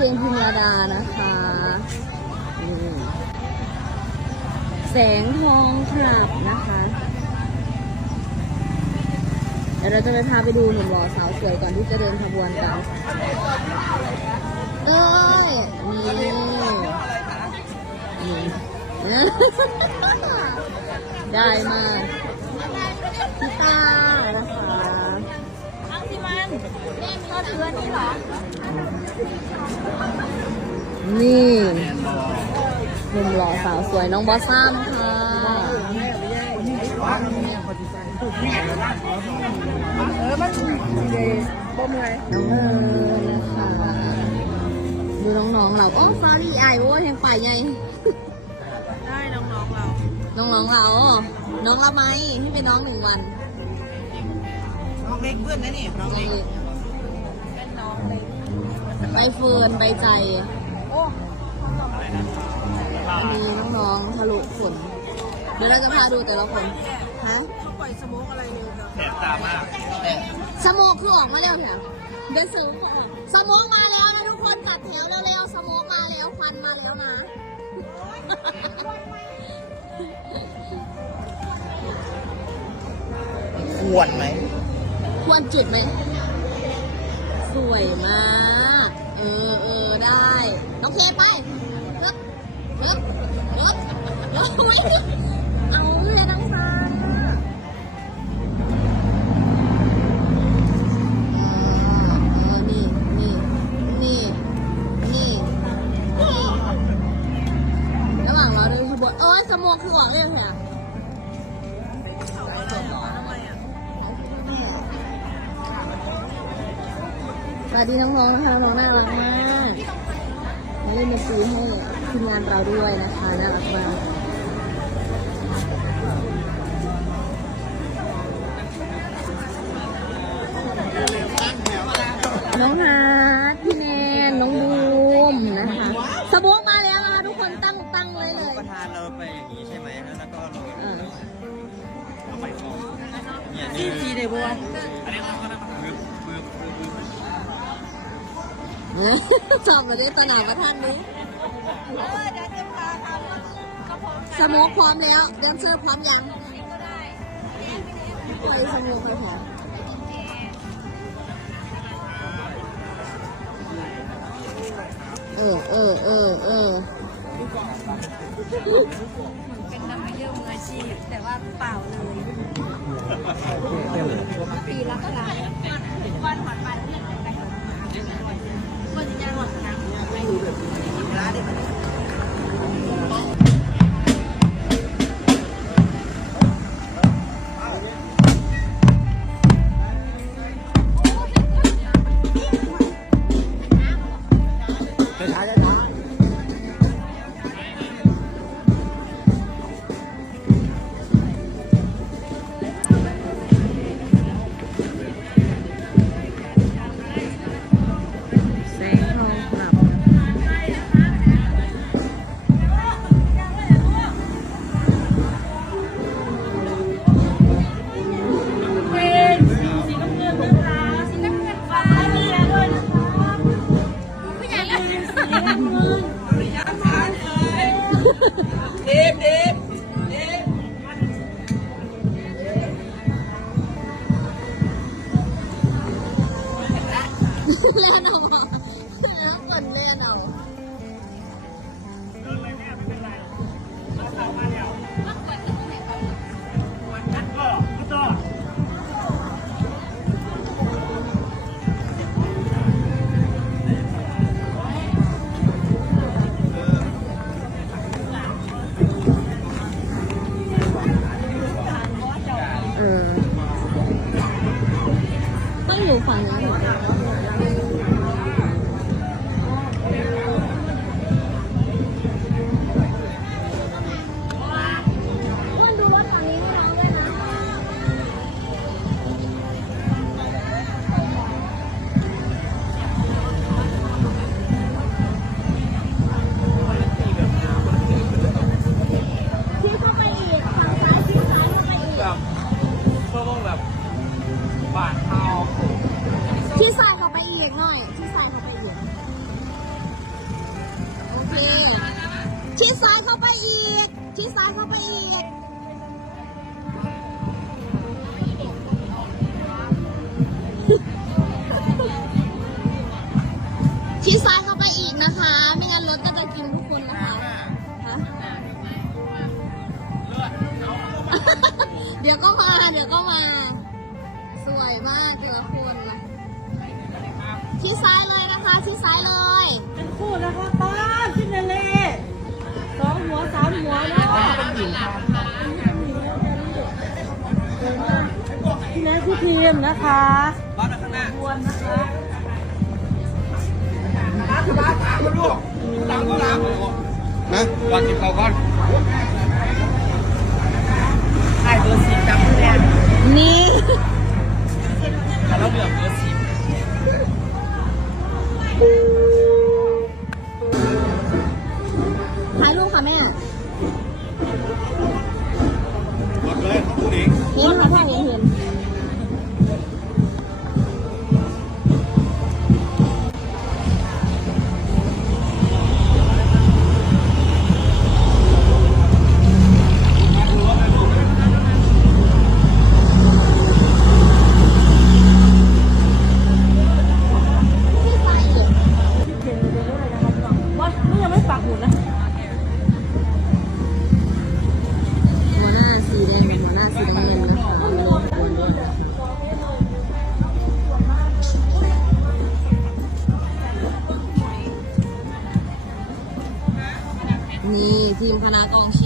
เพลงพิมราดานะคะแสงทองคลับนะคะ เดี๋ยวเราจะไปพาไปดูหนุ่มหล่อสาวสวยก่อนที่จะเดินขบวนกันเต้ยนี่นี่ได้มากพี่ตา แม่ชอบเชื้อนี้เหรอ นี่หนุ่มหล่อสาวสวยน้องบอสซัมค่ะเออมันเลยบ่เมื่อยน้องเอิญนะคะดูน้องๆเราโอ้ฟารี่ไอโอ้ยยังป่ายใหญ่ได้น้องๆเรา น้องๆเรา น้องละไมที่เป็นน้องหนึ่งวัน น้องเล็กเพื่อนนะนี่ น้องเล็ก ใบเฟิร์นใบใจโอ้อันนี้น้องๆทะลุฝนเดี๋ยวเราจะพาดูแต่ละคนฮะเขาปล่อยสโมกอะไรเลยกับแสบตามากสโมกคือออกมาแล้วเหรอเดี๋ยวซื้อสโมกมาแล้วนะทุกคนจัดแถวเร็วๆสโมกมาแล้วควันมาแล้วนะควรไหม ควรจุดไหม สวยมาก เคไปเฮึบเฮึบเฮึบเฮ้ยเอาเลยน้องซานอะเออเออนี่นี่นี่นี่นี่ระหว่างรอเดินขบวนโอ้ยสมองคือบอกเรอเขาอะไรอะทำไมอะสวัสดีน้องๆนะคะน้องๆน่ารักมากมา เล่นดนตรีให้ทีมงานเราด้วยนะคะน่ารักมากน้องฮาร์ดพี่แนนน้องบูมนะคะสบวกมาแล้วนะคะทุกคนตั้งตั้งไว้เลยประธานเราไปอย่างนี้ใช่ไหมแล้วก็เราเออเอาไปฟองเนี่ยจีนี่จีเดบัว ปึ๊บชอบมาด้วยสนามประทานนี้เออเดี๋ยวจะพาทำกระเพาะสโมกพร้อมแล้วแดนเซอร์พร้อมยังไปล่อยสโมกไปพร้อมเออเออเออเออเป็นนักเที่ยมืออาชีพ แต่ว่าเปล่าเลยปีละเท่าไหร่วันผ่อนไปันจะหมดนะ ชี้ซ้ายเข้าไปอีกชี้ซ้ายเข้าไปอีกนะคะ ไม่งั้นรถก็จะกินพวกคุณนะคะฮะเดี๋ยวก็มา เดี๋ยวก็มา สวยมากแต่ละคนชี้ซ้ายเลยนะคะชี้ซ้ายเลย เป็นคู่นะคะป้า พี่เนพี่ทีมนะคะบ้านข้างหน้าบวนนะคะนะวางกินเขาก่อนไอ้เบอร์สิบจำแน่นี่แล้วเหลือเบอร์สิบ มคณะกองเ